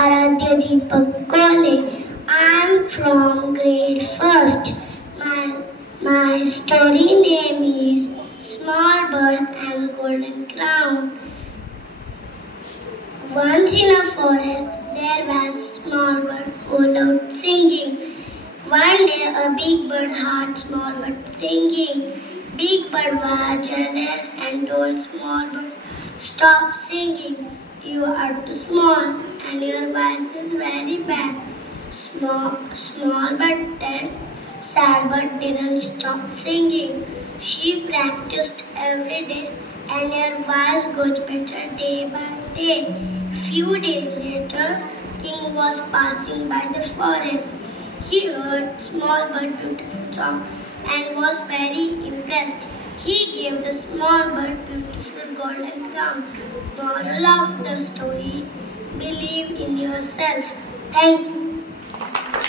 Aradhya Deepak Kole. I'm from grade first. My story name is Small Bird and Golden Crown. Once in a forest, there was a small bird full out singing. One day, a big bird heard small bird singing. Big bird was jealous and told small bird, "Stop singing. You are too small and your voice is very bad." Small bird said, sad bird didn't stop singing. She practiced every day and her voice got better day by day. Few days later, King was passing by the forest. He heard small bird beautiful song and was very impressed. He gave the small bird beautiful golden crown. Moral of the story: believe in yourself. Thank you.